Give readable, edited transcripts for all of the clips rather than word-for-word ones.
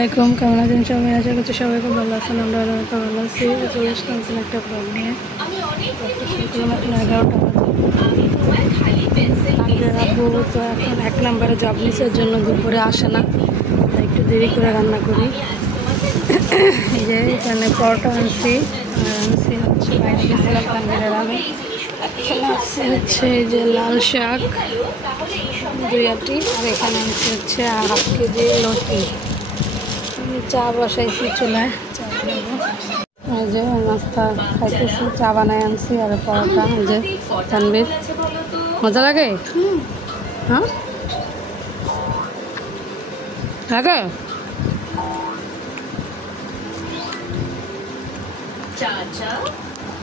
আলাইকুম, কেমন আছেন সবাই? আশা করছি সবাই খুব ভালো আছেন। আমরা ভালো আছি। চলে আসলাম একটা ব্লগ নিয়ে। এখন 11টা বাজে। আব্বু তো এখন 1 নম্বরে জব নিচের জন্য দুপুরে আসে না, তাই একটু দেরি করে রান্না করি। এই যে এখানে পরোটা আনছি, আর আনছি হচ্ছে বাইরে গেছিলাম তানভীরের আমি। এখানে আছে হচ্ছে এই যে লাল শাক 2 আটি, আর এখানে আনছি হচ্ছে 1/2 কেজি লতি। চা বসাইছি চুলায়, চা বানাবো। এই যে নাস্তা খাইতেছি, চা বানাই আনছি আর পরোটা। এই যে তানভীর, মজা লাগে? হ্যাঁ লাগে।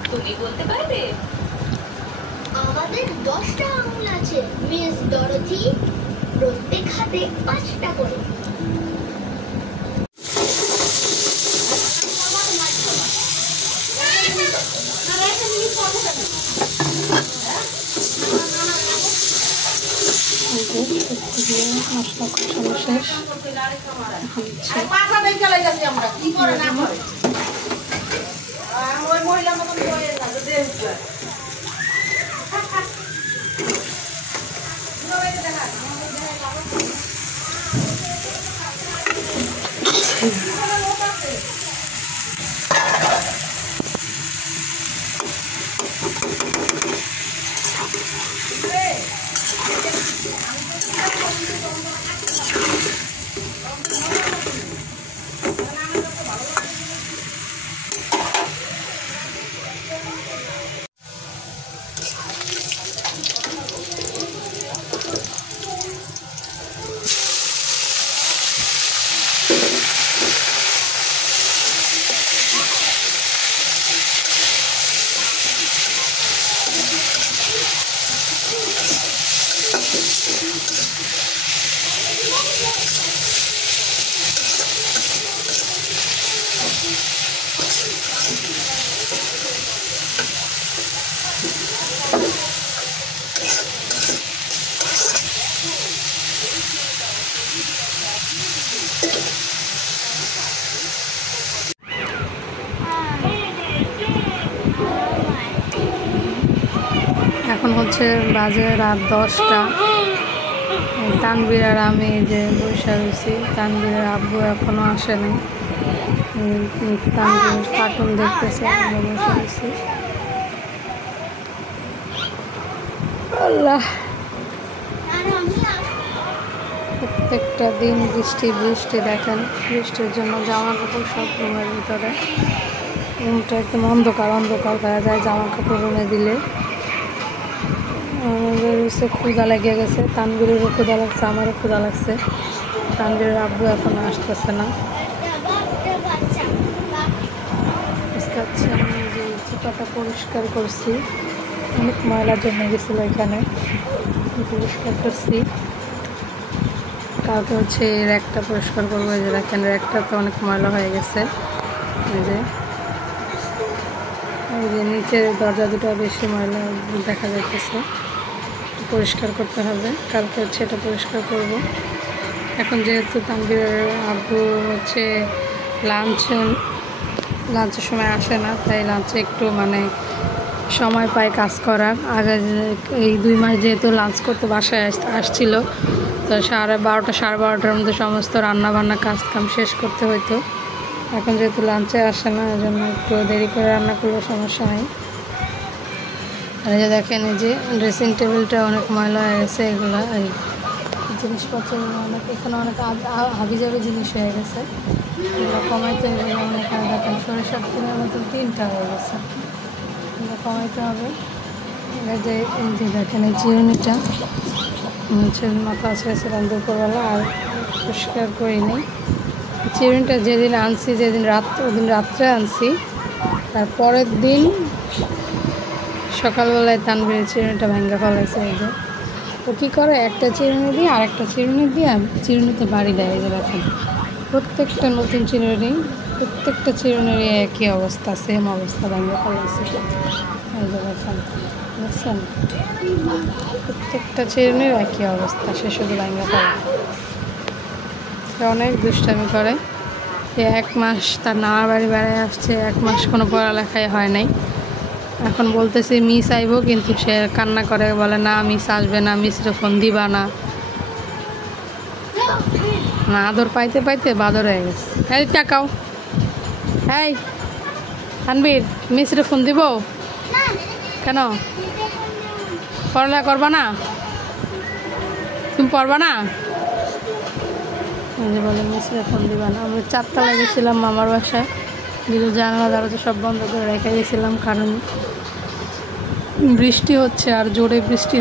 তুমি বলতে পারবে? আমাদের 10টা আঙুল আছে মিস ডরথি, প্রত্যেক হাতে 5টা করে। মশলা কষানো শেষ। এখন হচ্ছে বাজে রাত 10টা। তানভীর আর আমি যে বসে রয়েছি, তানভীরের আব্বু এখনো আসেনি। তানভীর কার্টুন দেখতেছে, আমরা বসে রয়েছি। আল্লাহ, প্রত্যেকটা দিন বৃষ্টি বৃষ্টি দেখেন। বৃষ্টির জন্য জামা কাপড় সব রুমের ভিতরে। রুমটা একদম অন্ধকার অন্ধকার করা যায় জামা কাপড় রুমে দিলে। আমাদের হচ্ছে ক্ষুধা লেগে গেছে, তানভীরেরও ক্ষুধা লাগছে, আমারও ক্ষুধা লাগছে। তানভীরের আব্বু এখন আসতেছে না। আমি যে চিপাটা পরিষ্কার করছি, অনেক ময়লা জমে গেছিলো এখানে, পরিষ্কার করছি। কালকে হচ্ছে এই র্যাকটা পরিষ্কার করবো। এই যে দেখেন, র্যাকটা তো অনেক ময়লা হয়ে গেছে। এই যে নিচের দরজা দুটো বেশি ময়লা দেখা যাইতেছে, পরিষ্কার করতে হবে। কালকে হচ্ছে এটা পরিষ্কার করব। এখন যেহেতু তানভীরের আব্বু হচ্ছে লাঞ্চের সময় আসে না, তাই লাঞ্চে একটু সময় পায় কাজ করার। আগে এই 2 মাস যেহেতু লাঞ্চ করতে বাসায় আসছিল, তো 12:30 সাড়ে 12টার মধ্যে সমস্ত রান্নাবান্না কাজ কাম শেষ করতে হইতো। এখন যেহেতু লাঞ্চে আসে না, এই জন্য একটু দেরি করে রান্না করলেও সমস্যা নেই। আর এই যে দেখেন, এই যে ড্রেসিং টেবিলটা অনেক ময়লা হয়ে গেছে। এগুলো এই জিনিসপত্র এখানে অনেক হাবিজাবি জিনিস হয়ে গেছে, এগুলো কমাইতে হবে। যেমন এখানে দেখেন সরিষার তেলের মতো 3টা হয়ে গেছে, এগুলো কমাইতে হবে। যে দেখেন এই চিরুনিটা হচ্ছে মাথা ছেড়েছিলাম দুপুরবেলা, আর পরিষ্কার করিনি। চিরুনিটা যেদিন আনছি, ওদিন রাত্রে আনছি, তারপরের দিন সকালবেলায় তানভীর চিরুনিটা ভেঙে ফেলাইছে। এই যে ও কী করে, একটা চিরুনি দিয়ে আরেকটা চিরুনি দিয়ে চিরুনিতে বাড়ি দেয়। এই যে দেখেন, প্রত্যেকটা নতুন চিরুনি, প্রত্যেকটা চিরুনির একই অবস্থা, সেম অবস্থা, ভেঙে ফেলাইছে। এই যে দেখেন, দেখছেন, প্রত্যেকটা চিরুনির একই অবস্থা, সে শুধু ভেঙে ফেলে। অনেক দুষ্টামি করে। সে 1 মাস তার নানার বাড়ি বেড়ায় আসছে, 1 মাস কোনো পড়ালেখাই হয় নাই। এখন বলতেছে মিস আইব, কিন্তু সে কান্না করে বলে না মিস আসবে না, মিসরে ফোন দিবা না। না আদর পাইতে পাইতে বাদর হয়ে গেছে। এই টাকাও, এই তানবীর মিসরে ফোন দিব কেন? পড়ালেখা করবা না? তুমি পড়বা না? বলে মিসরে ফোন দিবা না। আমি 4তলায় গেছিলাম মামার বাসায়, কিন্তু জানালা দরজা সব বন্ধ করে রেখে গেছিলাম, কারণ বৃষ্টি হচ্ছে, আর জোরে বৃষ্টি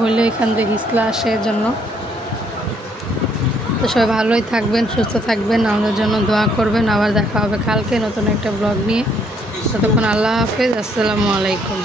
হলে এখান থেকে হিসলা আসে, এর জন্য। তো সবাই ভালোই থাকবেন, সুস্থ থাকবেন, আমাদের জন্য দোয়া করবেন। আবার দেখা হবে কালকে নতুন একটা ব্লগ নিয়ে। ততক্ষণ আল্লাহ হাফেজ, আসসালামু আলাইকুম।